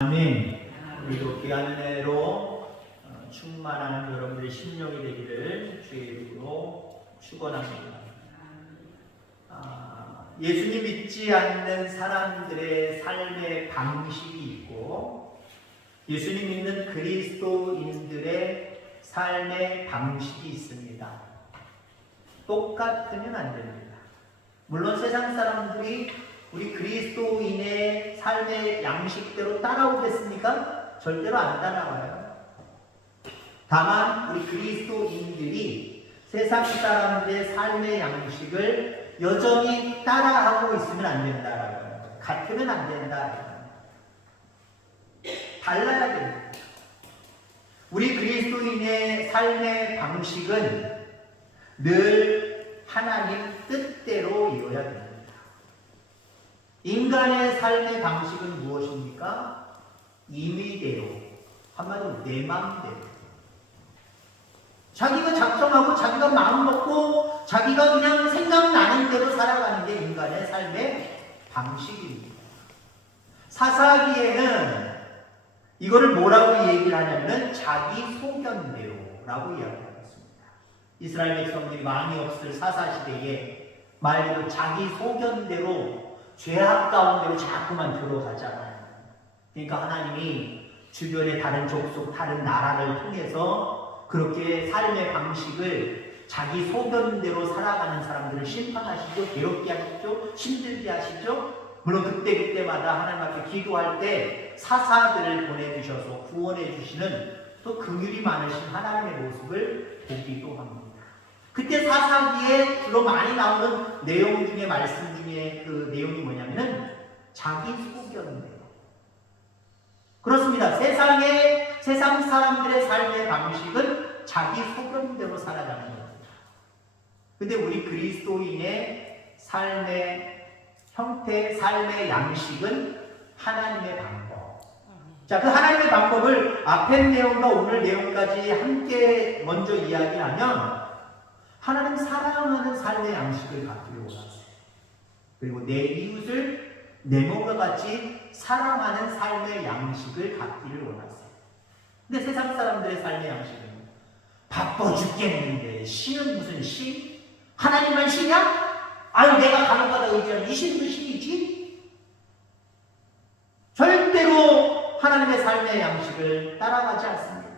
아멘. 우리도 귀한 은혜로 충만한 여러분들의 심령이 되기를 주의 이름으로 축원합니다. 예수님 믿지 않는 사람들의 삶의 방식이 있고 예수님 믿는 그리스도인들의 삶의 방식이 있습니다. 똑같으면 안 됩니다. 물론 세상 사람들이 우리 그리스도인의 삶의 양식대로 따라오겠습니까? 절대로 안 따라와요. 다만 우리 그리스도인들이 세상 사람들의 삶의 양식을 여전히 따라하고 있으면 안 된다라고요. 같으면 안 된다. 달라야 됩니다. 우리 그리스도인의 삶의 방식은 늘 하나님 뜻대로 이루어야 됩니다. 인간의 삶의 방식은 무엇입니까? 임의대로, 한마디로 내 마음대로. 자기가 작정하고 자기가 마음 먹고 자기가 그냥 생각나는 대로 살아가는 게 인간의 삶의 방식입니다. 사사기에는 이거를 뭐라고 얘기를 하냐면 자기 소견대로라고 이야기하고 있습니다. 이스라엘 백성들이 왕이 없을 사사시대에 말 그대로 자기 소견대로 죄악 가운데로 자꾸만 들어가잖아요. 그러니까 하나님이 주변의 다른 족속, 다른 나라를 통해서 그렇게 삶의 방식을 자기 소견대로 살아가는 사람들을 심판하시죠. 괴롭게 하시죠. 힘들게 하시죠. 물론 그때마다 하나님 앞에 기도할 때 사사들을 보내주셔서 구원해 주시는 또 긍휼이 많으신 하나님의 모습을 보기도 합니다. 그때 사사기에 주로 많이 나오는 내용 중에 말씀 중에 그 내용이 뭐냐면 자기 소견대로. 그렇습니다. 세상 사람들의 삶의 방식은 자기 소견대로 살아가는 겁니다. 근데 우리 그리스도인의 삶의 형태, 삶의 양식은 하나님의 방법. 자, 그 하나님의 방법을 앞에 내용과 오늘 내용까지 함께 먼저 이야기하면 하나님 사랑하는 삶의 양식을 갖기를 원하세요. 그리고 내 이웃을 내 몸과 같이 사랑하는 삶의 양식을 갖기를 원하세요. 근데 세상 사람들의 삶의 양식은 바빠 죽겠는데 신은 무슨 신? 하나님만 신이야? 아유 내가 간혹가다 의지하는 이 신도 신이지? 절대로 하나님의 삶의 양식을 따라가지 않습니다.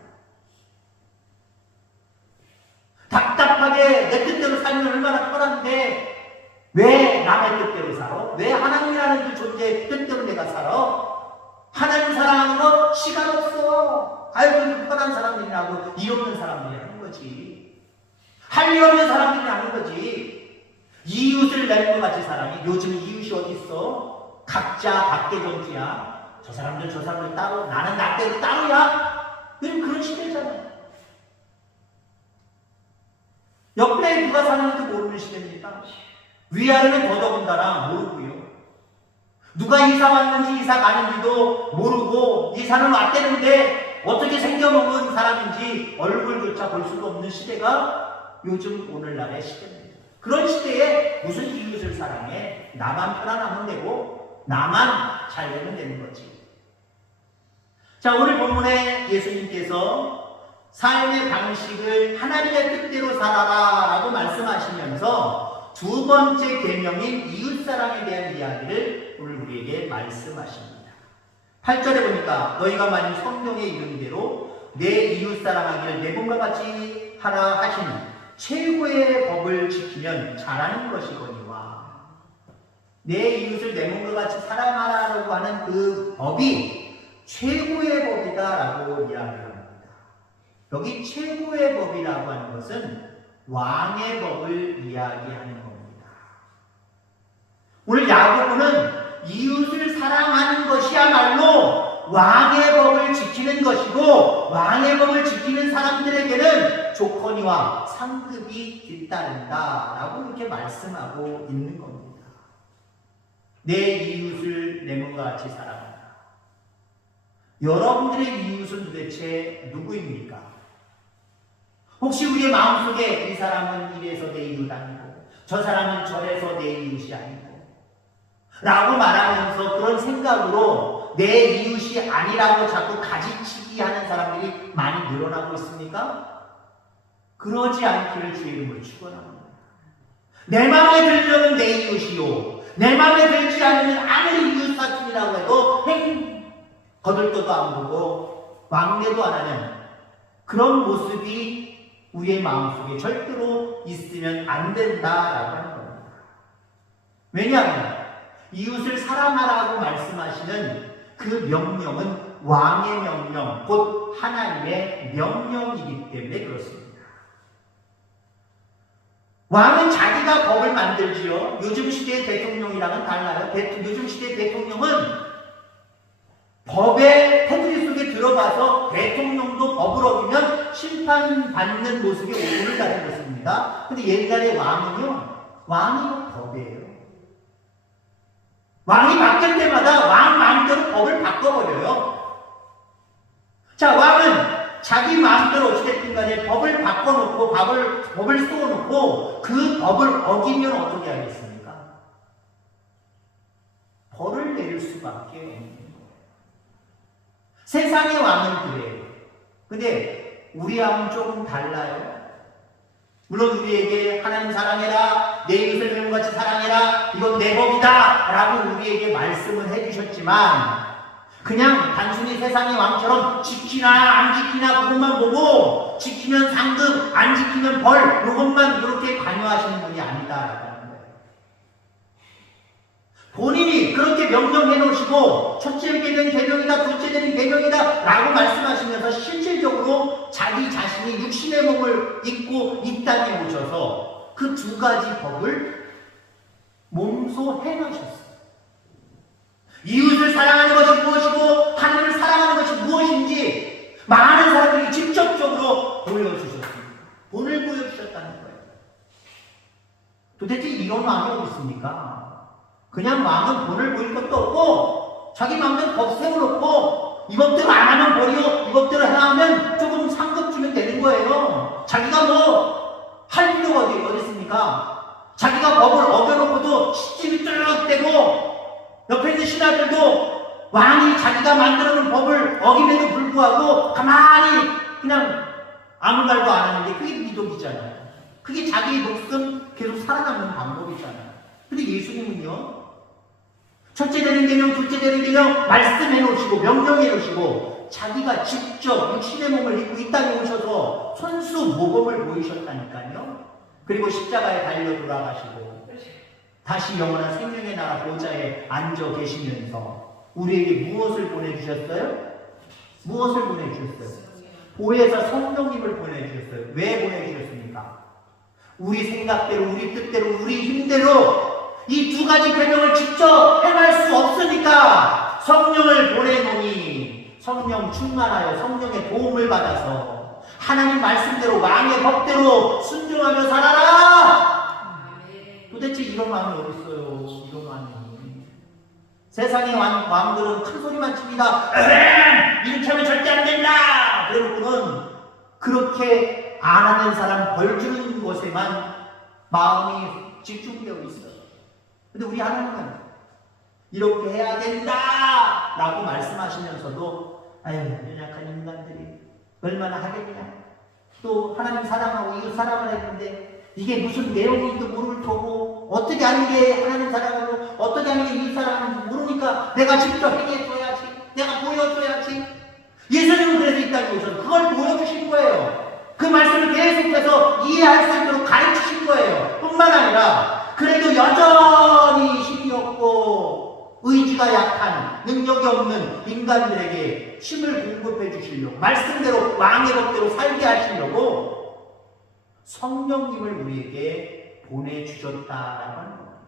답답하게 내 뜻대로 살면 얼마나 편한데 왜 남의 뜻대로 살아? 왜 하나님이라는 그 존재의 뜻대로 내가 살아? 하나님 사랑하는 거 시간 없어. 아이고 편한 사람들이라고 일 없는 사람들이 하는 거지. 할 일 없는 사람들이 하는 거지. 이웃을 내 것 같이 사랑해. 요즘 이웃이 어디 있어? 각자 각계존주야. 저 사람들 따로, 나는 나대로 따로야. 요즘 그런 시대잖아요. 옆에 누가 사는지도 모르는 시대입니다. 위아래는 더더군다나 모르고요. 누가 이사 왔는지 이사 가는지도 모르고 이사는 왔대는데 어떻게 생겨먹은 사람인지 얼굴조차 볼 수도 없는 시대가 요즘 오늘날의 시대입니다. 그런 시대에 무슨 이웃을 사랑해? 나만 편안하면 되고 나만 잘 되면 되는 거지. 자, 오늘 본문에 예수님께서 삶의 방식을 하나님의 뜻대로 살아라 라고 말씀하시면서 두 번째 계명인 이웃사랑에 대한 이야기를 오늘 우리에게 말씀하십니다. 8절에 보니까 너희가 만일 성경에 이른 대로 내 이웃사랑하기를 내 몸과 같이 하라 하시는 최고의 법을 지키면 잘하는 것이거니와. 내 이웃을 내 몸과 같이 사랑하라고 하는 그 법이 최고의 법이다 라고 이야기합니다. 여기 최고의 법이라고 하는 것은 왕의 법을 이야기하는 겁니다. 오늘 야고보는 이웃을 사랑하는 것이야말로 왕의 법을 지키는 것이고 왕의 법을 지키는 사람들에게는 조건이와 상급이 뒤따른다 라고 이렇게 말씀하고 있는 겁니다. 내 이웃을 내 몸과 같이 사랑한다. 여러분들의 이웃은 도대체 누구입니까? 혹시 우리의 마음속에 이 사람은 이래서 내 이웃 아니고 저 사람은 저래서 내 이웃이 아니고 라고 말하면서 그런 생각으로 내 이웃이 아니라고 자꾸 가지치기 하는 사람들이 많이 늘어나고 있습니까? 그러지 않기를 주의 이름으로 축원합니다. 내 마음에 들려는 내 이웃이요, 내 마음에 들지 않으면 아무리 이웃 사촌이라고 해도 거들떠도 안 보고 왕래도 안 하는 그런 모습이 우리의 마음속에 절대로 있으면 안 된다라고 하는 겁니다. 왜냐하면 이웃을 사랑하라고 말씀하시는 그 명령은 왕의 명령, 곧 하나님의 명령이기 때문에 그렇습니다. 왕은 자기가 법을 만들지요. 요즘 시대의 대통령이랑은 달라요. 요즘 시대의 대통령은 법의 테두리 속에 들어가서 대통령도 법을 어기면 심판받는 모습이 오늘날의 모습입니다. 근데 옛날의 왕은요, 왕이 법이에요. 왕이 바뀔 때마다 왕 마음대로 법을 바꿔버려요. 자, 왕은 자기 마음대로 어찌됐든 간에 법을 바꿔놓고 법을 써놓고 그 법을 어기면 어떻게 하겠습니까? 벌을 내릴 수밖에 없는 거예요. 세상의 왕은 그래요. 근데 우리 왕은 조금 달라요. 물론 우리에게 하나님 사랑해라, 내 이웃을 배움같이 사랑해라, 이건 내 법이다 라고 우리에게 말씀을 해주셨지만 그냥 단순히 세상의 왕처럼 지키나 안 지키나 그것만 보고 지키면 상급, 안 지키면 벌, 이것만 이렇게 관여하시는 분이 아니다라고 하는 거예요. 본인이 그렇게 명령해 놓으시고 첫째 계명이 계명이다, 둘째 되는 계명이다 라고 말씀하시면서 실질적으로 자기 자신이 육신의 몸을 입고 이 땅에 오셔서 그 두 가지 법을 몸소 행하셨어요. 이웃을 사랑하는 것이 무엇이고 하나님을 사랑하는 것이 무엇인지 많은 사람들이 직접적으로 보여주셨습니다. 본을 보여주셨다는 거예요. 도대체 이런 왕이 어디 있습니까? 그냥 왕은 본을 보일 것도 없고 자기 마음대로 법 세워놓고 이 법대로 안 하면 벌이요, 이 법대로 행하면 조금 상급 주면 되는 거예요. 자기가 뭐 할 필요가 어디 있습니까? 자기가 법을 어겨놓고도 시집이 뚫룩대고 옆에 있는 신하들도 왕이 자기가 만들어놓은 법을 어김에도 불구하고 가만히 그냥 아무 말도 안 하는 게 그게 미덕이잖아요. 그게 자기 목숨 계속 살아남는 방법이잖아요. 근데 예수님은요, 첫째 되는 계명, 둘째 되는 계명 말씀해 놓으시고 명령해 놓으시고 자기가 직접 육신의 몸을 입고 이 땅에 오셔서 손수 모범을 보이셨다니까요. 그리고 십자가에 달려 돌아가시고 다시 영원한 생명의 나라 보좌에 앉아 계시면서 우리에게 무엇을 보내주셨어요? 무엇을 보내주셨어요? 보혜사 성령님을 보내주셨어요. 왜 보내주셨습니까? 우리 생각대로, 우리 뜻대로, 우리 힘대로 이 두 가지 계명을 직접 행할 수 없으니까 성령을 보내노니 성령 충만하여 성령의 도움을 받아서 하나님 말씀대로 왕의 법대로 순종하며 살아라! 도대체 이런 왕이 어디 있어요? 이런 왕이. 세상의 왕들은 큰 소리만 칩니다. 이렇게 하면 절대 안 된다! 그러고는 그렇게 안 하는 사람 벌 주는 것에만 마음이 집중되어 있어요. 근데 우리 하나님은 이렇게 해야 된다! 라고 말씀하시면서도 아유, 연약한 인간들이 얼마나 하겠냐? 또 하나님 사랑하고 이웃 사랑을 했는데 이게 무슨 내용인지도 모를 거고 어떻게 하는 게 하나님 사랑으로 어떻게 하는 게 이웃 사랑인지 모르니까 내가 직접 행해줘야지, 내가 보여줘야지. 예수님은 그래서 이 땅에 오셔서 그걸 보여주신 거예요. 그 말씀을 계속해서 이해할 수 있도록 가르치신 거예요. 뿐만 아니라 그래도 여전히 힘이 없고 의지가 약한 능력이 없는 인간들에게 힘을 공급해 주시려고 말씀대로 왕의 법대로 살게 하시려고 성령님을 우리에게 보내주셨다라고 하는 겁니다.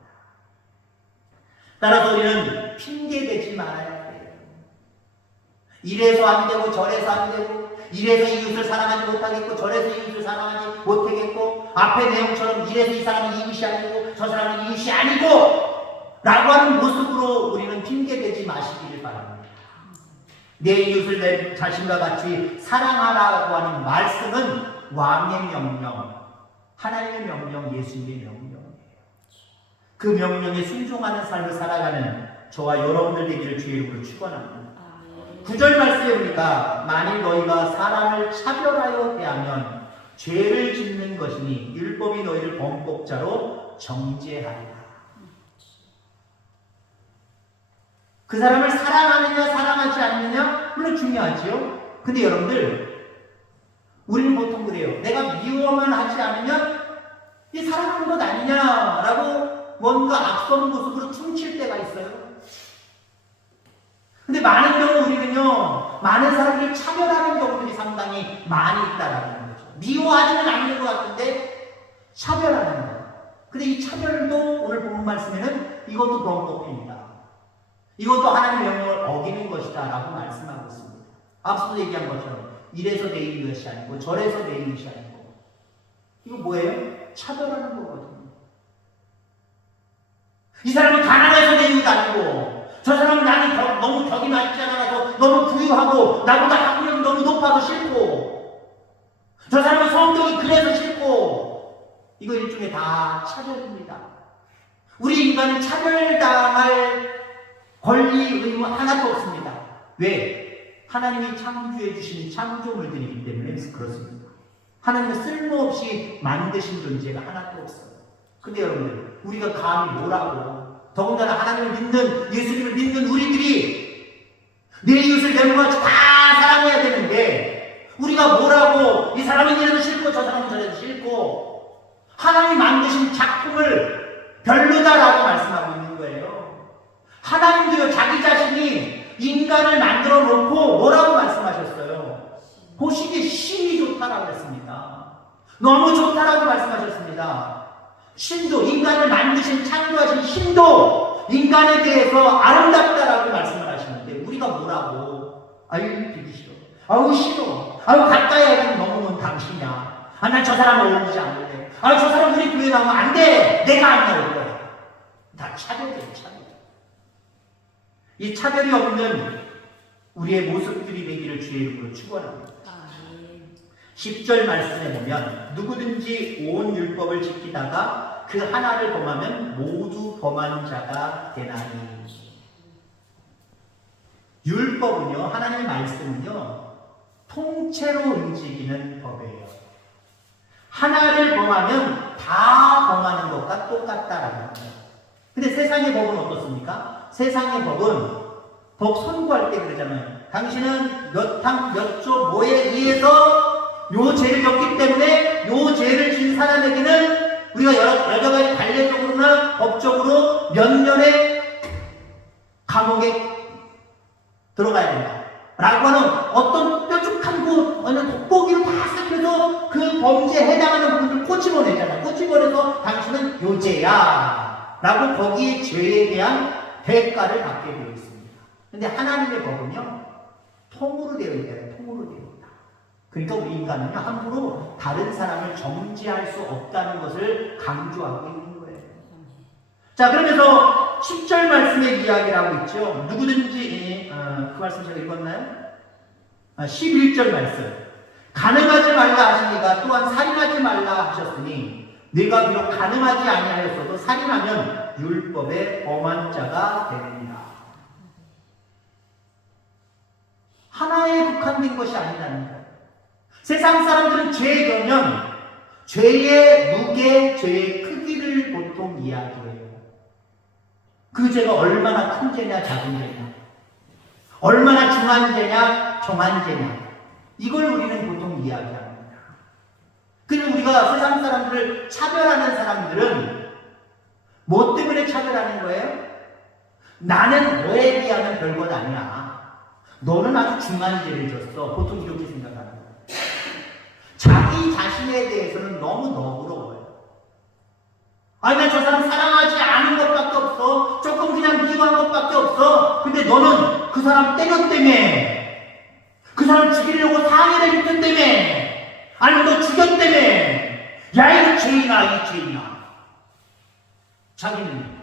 따라서 우리는 핑계대지 말아야 돼요. 이래서 안 되고 저래서 안 되고 이래서 이웃을 사랑하지 못하겠고 저래서 이웃을 사랑하지 못하겠고 앞의 내용처럼 이래서 이 사람은 이웃이 아니고 저 사람은 이웃이 아니고 라고 하는 모습으로 우리는 핑계대지 마시기를 바랍니다. 내 이웃을 내 자신과 같이 사랑하라고 하는 말씀은 왕의 명령, 하나님의 명령, 예수님의 명령이에요. 그 명령에 순종하는 삶을 살아가는 저와 여러분들 되기를 주의 이름으로 축원합니다. 9절 말씀에 보니까 만일 너희가 사람을 차별하여 대하면 죄를 짓는 것이니 율법이 너희를 범법자로 정죄하리라. 그 사람을 사랑하느냐 사랑하지 않느냐 물론 중요하지요. 근데 여러분들 우리는 보통 그래요. 내가 미워만 하지 않으면 이 사랑하는 것 아니냐라고 뭔가 앞선 모습으로 퉁칠 때가 있어요. 근데 많은 경우 우리는요, 많은 사람들을 차별하는 경우들이 상당히 많이 있다라는 거죠. 미워하지는 않는 것 같은데 차별하는 거. 근데 이 차별도 오늘 본 말씀에는 이것도 범법입니다. 이것도 하나님의 명령을 어기는 것이다 라고 말씀하고 있습니다. 앞서도 얘기한 것처럼 이래서 내 이것이 아니고 저래서 내 이것이 아니고 이거 뭐예요? 차별하는 거거든요. 이 사람은 가난해서 내 이것 아니고 저 사람은 나는 너무 격이 낮지 않아서 너무 부유하고 나보다 학력이 너무 높아서 싫고 저 사람은 성격이 그래서 싫고 이거 일종의 다 차별입니다. 우리 인간은 차별당할 권리, 의무 하나도 없습니다. 왜? 하나님이 창조해 주신 창조물들이기 때문에 그렇습니다. 하나님은 쓸모없이 만드신 존재가 하나도 없어요. 근데 여러분들 우리가 감히 뭐라고 더군다나 하나님을 믿는 예수님을 믿는 우리들이 내 이웃을 내 몸같이 다 사랑해야 되는데 우리가 뭐라고 이 사람은 이래도 싫고 저 사람은 저래도 싫고 하나님이 만드신 작품을 별로다라고 말씀하고 있는 거예요. 하나님도요 자기 자신이 인간을 만들어 놓고 뭐라고 말씀하셨어요? 보시기에 신이 좋다라고 했습니다. 너무 좋다라고 말씀하셨습니다. 신도 인간을 만드신 창조하신 신도 인간에 대해서 아름답다라고 말씀을 하시는데 우리가 뭐라고 아유 비기 싫어 아유 싫어 아유 가까이 하면 너무 당신이야 아 난 저 사람을 어울리지 않을래 아유 저 사람 우리 교회 나오면 안 돼 내가 안 나올 거야 다 차별이에요. 차별. 이 차별이 없는 우리의 모습들이 되기를 주의 이름으로 축원합니다. 10절 말씀에 보면 누구든지 온 율법을 지키다가 그 하나를 범하면 모두 범한 자가 되나니. 율법은요, 하나님의 말씀은요, 통째로 움직이는 법이에요. 하나를 범하면 다 범하는 것과 똑같다라는 거예요. 근데 세상의 법은 어떻습니까? 세상의 법은 법 선고할 때 그러잖아요. 당신은 몇 항, 몇 조, 뭐에 의해서 요 죄를 졌기 때문에 요 죄를 진 사람에게는 우리가 여러 가지 관례적으로나 법적으로 몇 년의 감옥에 들어가야 된다. 라고 하는 어떤 뾰족한 곳, 어느 돋보기로 다 살펴서 그 범죄에 해당하는 부분을 꼬집어내잖아요. 꼬집어내서 당신은 요 죄야. 라고 거기에 죄에 대한 대가를 받게 되어 있습니다. 근데 하나님의 법은요, 통으로 되어 있잖아요. 통으로 되어 있다. 그러니까 우리 인간은요, 함부로 다른 사람을 정죄할 수 없다는 것을 강조하고 있는 거예요. 자, 그러면서 10절 말씀의 이야기를 하고 있죠. 누구든지, 그 말씀 제가 읽었나요? 11절 말씀. 간음하지 말라 하시니가 또한 살인하지 말라 하셨으니 네가 비록 간음하지 아니하였어도 살인하면 율법의 범한 자가 됩니다. 하나에 국한된 것이 아니라는 거예요. 세상 사람들은 죄에 걸면 죄의 무게, 죄의 크기를 보통 이야기해요. 그 죄가 얼마나 큰 죄냐, 작은 죄냐, 얼마나 중한 죄냐, 정한 죄냐, 이걸 우리는 보통 이야기합니다. 그리고 우리가 세상 사람들을 차별하는 사람들은 뭐 때문에 차별하는 거예요? 나는 너에 비하면 별것 아니야. 너는 아주 중한 죄를 졌어. 보통 이렇게 생각하는 거예요. 자기 자신에 대해서는 너무 너그러워요. 아니, 난 저 사람 사랑하지 않은 것밖에 없어. 조금 그냥 미워한 것밖에 없어. 근데 너는 그 사람 때렸다며. 그 사람 죽이려고 상해를 입혔다며. 아니면 너 죽였다며. 야, 이거 죄인아, 이 죄인아. 자기는.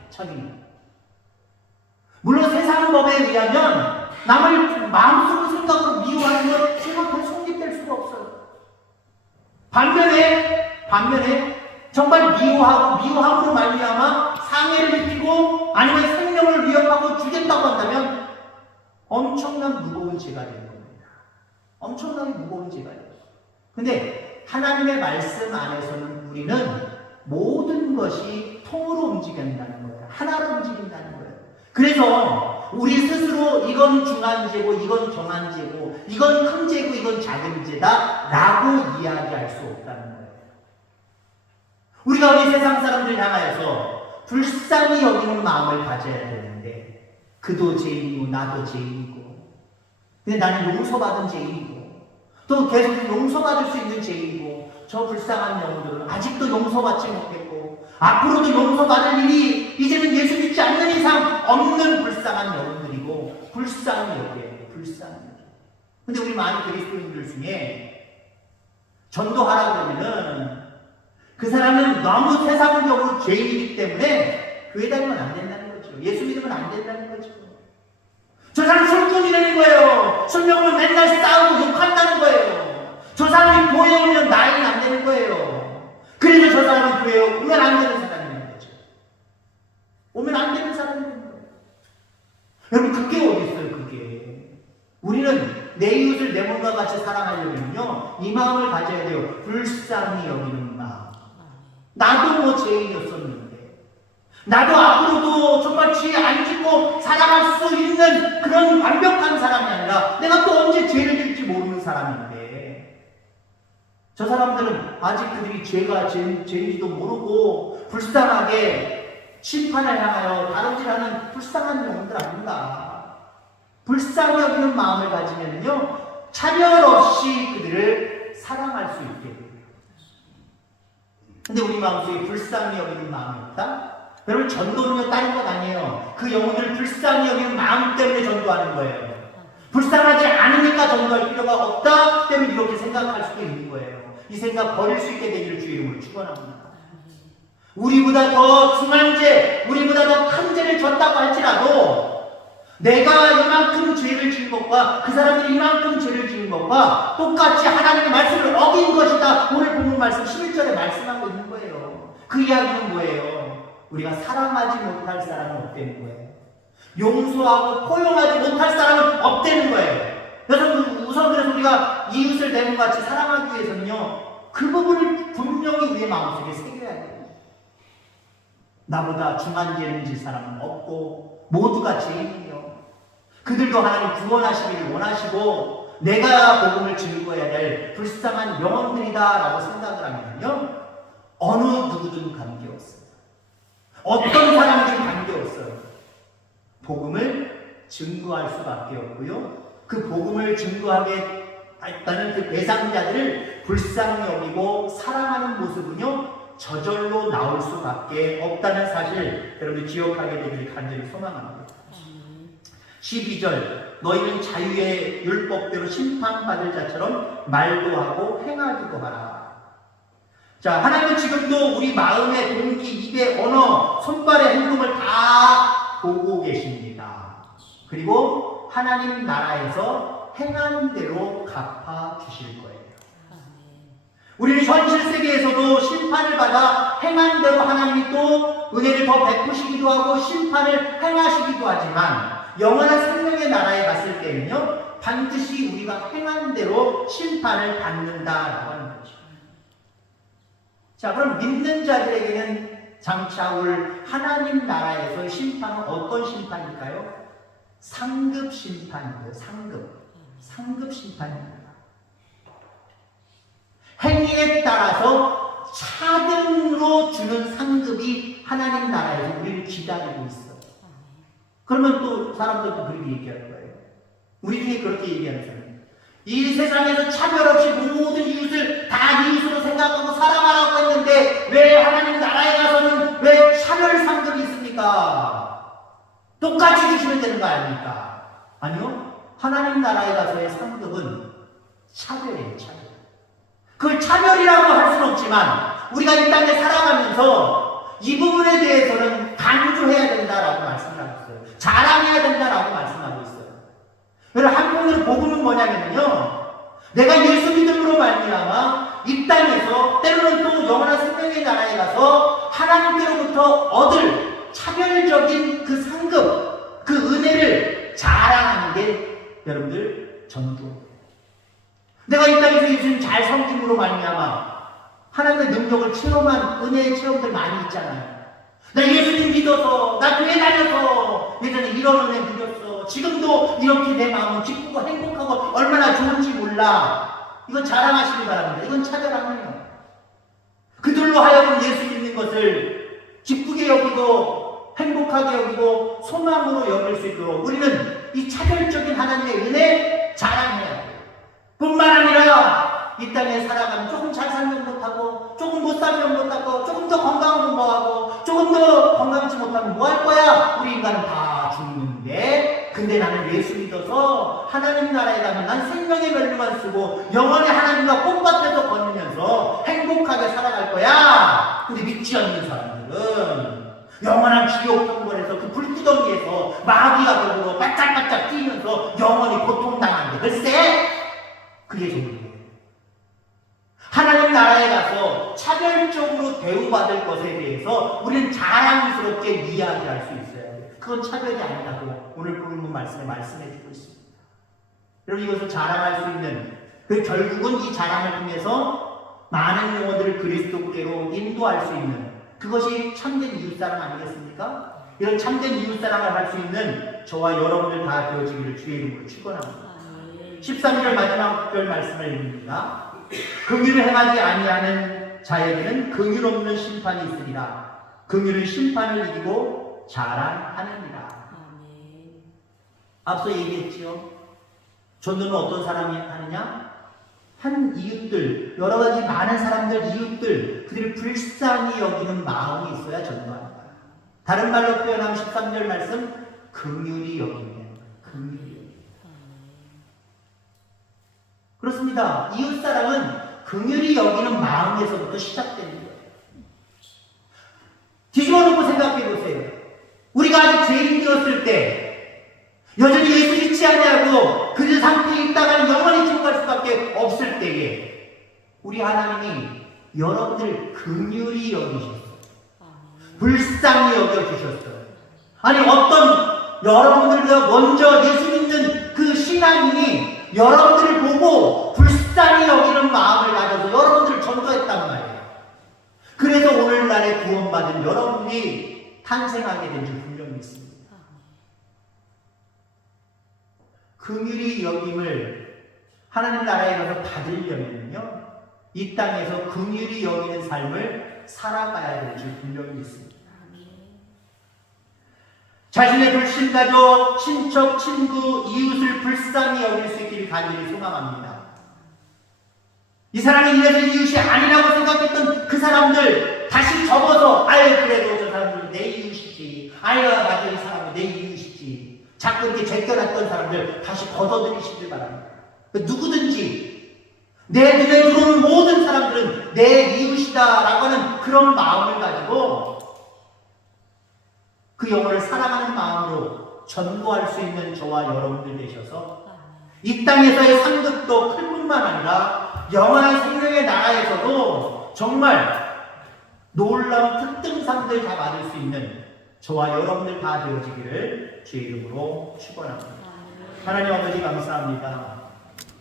물론 세상 법에 의하면 남을 마음속으로 생각으로 미워하는 건 생각해 성립될 수가 없어요. 반면에 정말 미워함으로 말미암아 상해를 입히고 아니면 생명을 위협하고 죽였다고 한다면 엄청난 무거운 죄가 되는 겁니다. 엄청나게 무거운 죄가 돼요. 근데 하나님의 말씀 안에서는 우리는 모든 것이 통으로 움직인다는 거예요. 하나로 움직인다는 거예요. 그래서 우리 스스로 이건 중한 죄고 이건 정한 죄고 이건 큰 죄고 이건 작은 죄다 라고 이야기할 수 없다는 거예요. 우리가 우리 세상 사람들 향하여서 불쌍히 여기는 마음을 가져야 되는데 그도 죄인이고 나도 죄인이고 근데 나는 용서받은 죄인이고 또 계속 용서받을 수 있는 죄인이고 저 불쌍한 영혼들은 아직도 용서받지 못했고 앞으로도 용서받을 일이 이제는 예수 믿지 않는 이상 없는 불쌍한 영혼들이고 불쌍히 여겨요. 불쌍히 여겨요. 근데 우리 많은 그리스도인들 중에 전도하라고 하면은 그 사람은 너무 세상적으로 죄인이기 때문에 교회 다니면 안 된다는 거죠. 예수 믿으면 안 된다는 거죠. 저 사람 술꾼이라는 거예요. 술 먹으면 맨날 싸우고 욕한다는 거예요. 저 사람이 교회에 오면 나이는 안 되는 거예요. 그래서 저 사람이 교회에 오면 안 되는 사람이라는 거죠. 오면 안 되는 사람이라는 거예요. 여러분 그게 어디 있어요 그게. 우리는 내 이웃을 내 몸과 같이 사랑하려면요 이 마음을 가져야 돼요. 불쌍히 여기는 마음. 나도 뭐 죄인이었었는데 나도 앞으로도 정말 죄 안 짓고 살아갈 수 있는 그런 완벽한 사람이 아니라 내가 또 언제 죄를 질지 모르는 사람인데 저 사람들은 아직 그들이 죄가 죄인지도 모르고 불쌍하게 심판을 향하여 다름질하는 불쌍한 영혼들 아닌가. 불쌍히 여기는 마음을 가지면요 차별 없이 그들을 사랑할 수 있게 됩니다. 근데 우리 마음속에 불쌍히 여기는 마음이 없다? 여러분 전도는요 다른 것 아니에요. 그 영혼들을 불쌍히 여기는 마음 때문에 전도하는 거예요. 불쌍하지 않으니까 전도할 필요가 없다 때문에 이렇게 생각할 수도 있는 거예요. 이 생각 버릴 수 있게 되기를 주의 이름으로 축원합니다. 우리보다 더 중한 죄, 우리보다 더 큰 죄를 졌다고 할지라도 내가 이만큼 죄를 지은 것과 그 사람들이 이만큼 죄를 지은 것과 똑같이 하나님의 말씀을 어긴 것이다. 오늘 본문 말씀 11절에 말씀하고 있는 거예요. 그 이야기는 뭐예요? 우리가 사랑하지 못할 사람은 없다는 거예요. 용서하고 포용하지 못할 사람은 없다는 거예요. 그래서 우리가 이웃을 내 몸같이 사랑하기 위해서는요 그 부분을 분명히 우리의 마음속에 새겨야 돼요. 나보다 중한 죄를 질 사람은 없고 모두가 죄인이요. 그들도 하나님 구원하시기를 원하시고 내가 복음을 증거해야 될 불쌍한 영혼들이다 라고 생각을 하면요 어느 누구든 관계없어요. 어떤 사람이든 관계없어요. 복음을 증거할 수밖에 없고요 그 복음을 증거하게 했다는 그 대상자들을 불쌍히 여기고 사랑하는 모습은요 저절로 나올 수밖에 없다는 사실 여러분들 기억하게 되기를 간절히 소망합니다. 12절 너희는 자유의 율법대로 심판받을 자처럼 말도 하고 행하기도 하라. 자, 하나님은 지금도 우리 마음의 동기, 입의 언어, 손발의 행동을 다 보고 계십니다. 그리고 하나님 나라에서 행하는 대로 갚아 주실 거예요. 우리는 현실 세계에서도 심판을 받아 행한 대로 하나님이 또 은혜를 더 베푸시기도 하고 심판을 행하시기도 하지만 영원한 생명의 나라에 갔을 때는요 반드시 우리가 행한 대로 심판을 받는다라고 하는 거죠. 자, 그럼 믿는 자들에게는 장차 올 하나님 나라에서의 심판은 어떤 심판일까요? 상급 심판이에요. 상급 심판입니다. 행위에 따라서 차등으로 주는 상급이 하나님 나라에서 우리를 기다리고 있어요. 그러면 또 사람들도 그렇게 얘기할 거예요. 우리 중에 그렇게 얘기하는 사람. 이 세상에서 차별 없이 모든 이웃을 다 이웃으로 생각하고 사랑하라고 했는데 왜 하나님 나라에 가서는 왜 차별 상급이 있습니까? 똑같이 주시면 되는 거 아닙니까? 아니요. 하나님 나라에 가서의 상급은 차별이에요. 차별. 그걸 차별이라고 할 수는 없지만 우리가 이 땅에 살아가면서 이 부분에 대해서는 강조해야 된다라고 말씀을 하고 있어요. 자랑해야 된다라고 말씀하고 있어요. 여러분 한편으로 복음은 뭐냐면요 내가 예수 믿음으로 말미암아 이 땅에서 때로는 또 영원한 생명의 나라에 가서 하나님께로부터 얻을 차별적인 그 상급 그 은혜를 자랑하는 게 여러분들 전도. 내가 이 땅에서 예수님 잘 섬김으로 말미암아 하나님의 능력을 체험한 은혜의 체험들 많이 있잖아요. 나 예수님 믿어서, 나 교회 다녀서 예전에 이런 은혜 누렸어. 지금도 이렇게 내 마음은 기쁘고 행복하고 얼마나 좋은지 몰라. 이건 자랑하시기 바랍니다. 이건 차별하면요. 그들로 하여금 예수 믿는 것을 기쁘게 여기고 행복하게 여기고 소망으로 여길 수 있도록 우리는 이 차별적인 하나님의 은혜 자랑해야 돼요. 뿐만 아니라 이 땅에 살아가면 조금 잘 살면 못하고 조금 못 살면 못하고 조금 더 건강하면 뭐하고 조금 더 건강하지 못하면 뭐 할 거야? 우리 인간은 다 죽는데 근데 나는 예수 믿어서 하나님 나라에 가면 난 생명의 멸류관 쓰고 영원히 하나님과 꽃밭에서 거니면서 행복하게 살아갈 거야. 근데 믿지 않는 사람들은 영원한 지옥 형벌에서 그 불구덩이에서 마귀가 더불어 바짝바짝 뛰면서 영원히 고통당하는데 글쎄 그게 좋은 거예요. 하나님 나라에 가서 차별적으로 대우받을 것에 대해서 우리는 자랑스럽게 이야기할 수 있어야 돼요. 그건 차별이 아니라고 오늘 본문 말씀에 말씀해주고 있습니다. 여러분 이것을 자랑할 수 있는 그 결국은 이 자랑을 통해서 많은 영혼들을 그리스도께로 인도할 수 있는 그것이 참된 이웃사랑 아니겠습니까? 이런 참된 이웃사랑을 할 수 있는 저와 여러분들 다 되어지기를 주의 이름으로 축원합니다. 13절 마지막 절 말씀을 읽습니다. 긍휼을 행하지 아니하는 자에게는 긍휼 없는 심판이 있으리라. 긍휼은 심판을 이기고 자랑하느니라. 앞서 얘기했지요. 전도는 어떤 사람이 하느냐? 한 이웃들, 여러 가지 많은 사람들, 이웃들, 그들을 불쌍히 여기는 마음이 있어야 전도하는 거야. 다른 말로 표현하면 13절 말씀, 긍휼히 여기면, 긍휼히. 그렇습니다. 이웃사랑은 긍휼히 여기는 마음에서부터 시작되는 거예요. 뒤집어 놓고 생각해 보세요. 우리가 아직 죄인이었을 때 여전히 예수 믿지 아니하고 그 상태에 있다가는 영원히 지옥 갈 수밖에 없을 때에 우리 하나님이 여러분들 긍휼히 여기셨어요. 불쌍히 여겨주셨어요. 아니 어떤 여러분들보다 먼저 예수 믿는 그 신앙인이 여러분들을 보고 불쌍히 여기는 마음을 가져서 여러분들을 전도했단 말이에요. 그래서 오늘날에 구원받은 여러분이 탄생하게 된 줄 분명히 믿습니다. 긍휼히 여김을 하나님 나라에 가서 받으려면요 이 땅에서 긍휼히 여기는 삶을 살아가야 될 줄 분명히 믿습니다. 자신의 불신가족, 친척, 친구, 이웃을 불쌍히 여길 수 있기를 간절히 소망합니다. 이 사람이 이래서 이웃이 아니라고 생각했던 그 사람들 다시 접어서 아유 그래도 저 사람들 내 이웃이지, 아유 맞아 이 사람은 내 이웃이지, 자꾸 이렇게 제껴놨던 사람들 다시 걷어들이시길 바랍니다. 누구든지 내 눈에 들어오는 모든 사람들은 내 이웃이다라고 하는 그런 마음을 가지고 그 영혼을 사랑하는 마음으로 전도할 수 있는 저와 여러분들 되셔서 이 땅에서의 상급도 클 뿐만 아니라 영원한 생명의 나라에서도 정말 놀라운 특등상들 다 받을 수 있는 저와 여러분들 다 되어지기를 주의 이름으로 축원합니다. 하나님 아버지 감사합니다.